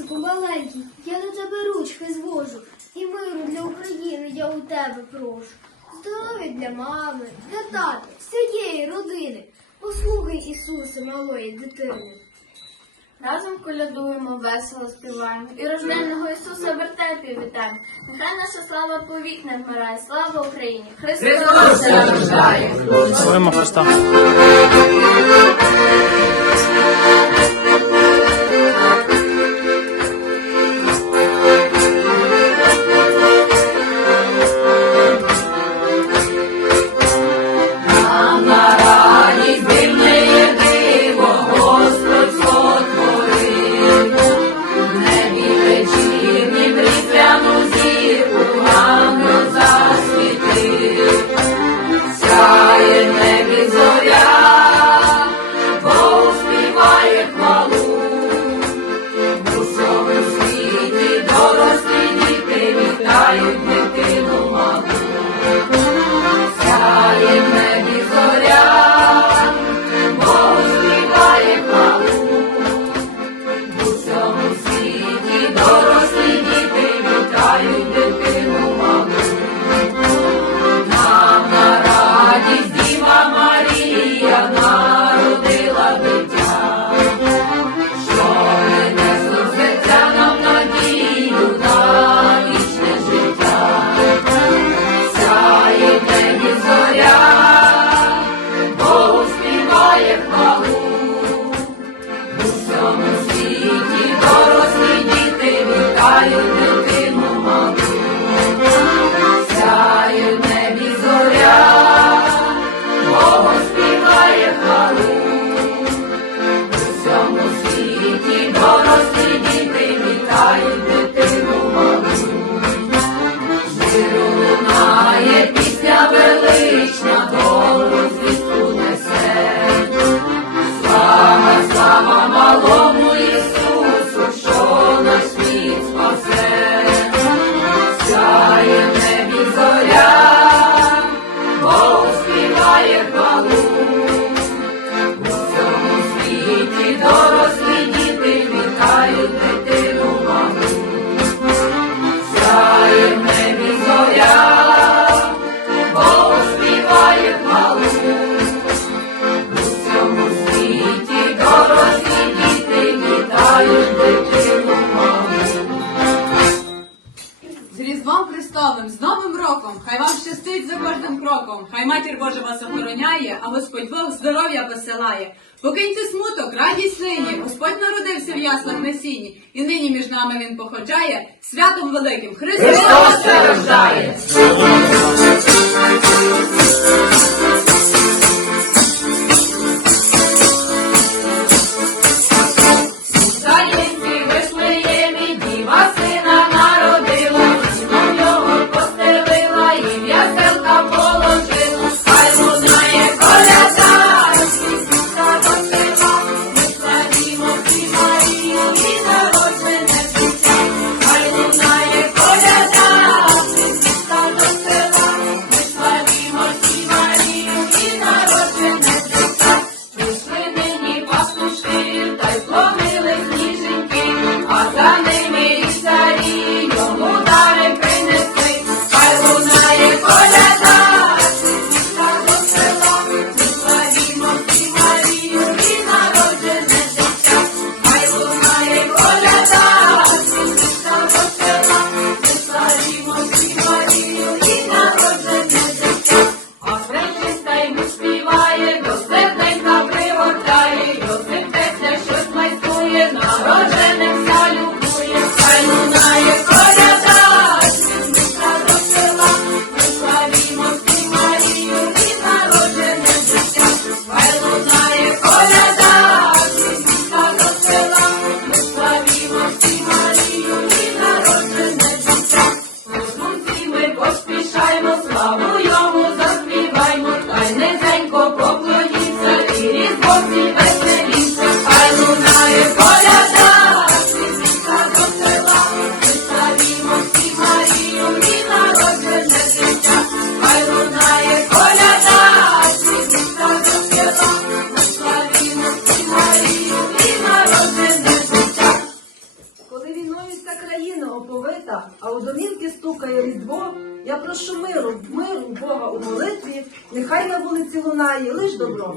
Ісусику маленький, я до тебе ручки звожу, і миру для України я у тебе прошу. Здоров'я для мами, для тата, всієї родини. Послухай Ісусе малої дитини. Разом колядуємо, весело співаємо. І рожденного Ісуса вертепі вітаємо. Нехай наша слава повік не вмирає. Слава Україні! Христос рождає! Христа. Father. Кроком! Хай матір Божа вас охороняє, а Господь Бог здоров'я посилає. Покиньте смуток, радість нині, Господь народився в яслах на сіні, і нині між нами він походжає святом великим. Христос рождає! на вулиці лунає. Лиш добро.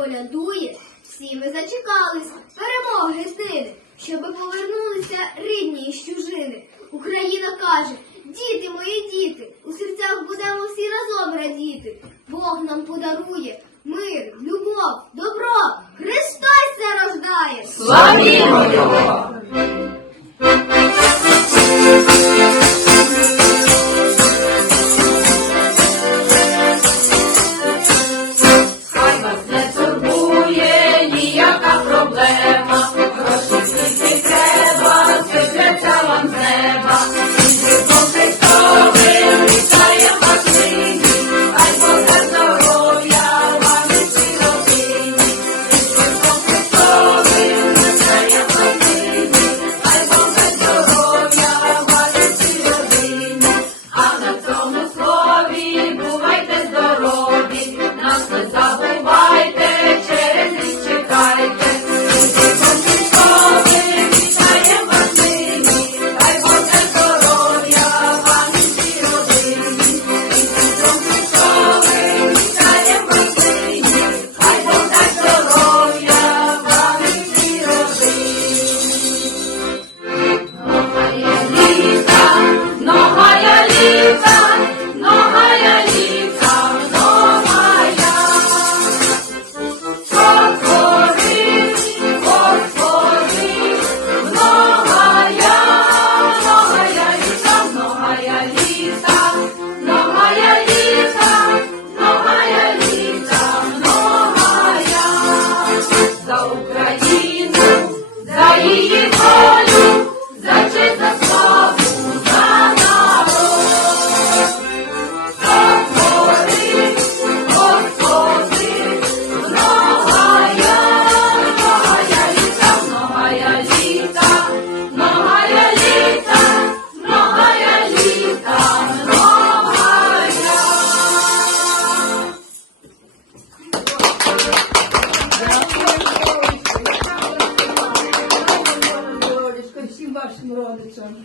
полядує, всі ми зачекались перемоги сини, щоби повернулися рідні із чужини. Україна каже, діти мої, діти, у серцях будемо всі разом радіти. Бог нам подарує мир, любов, добро, Христос зарождає. цьому.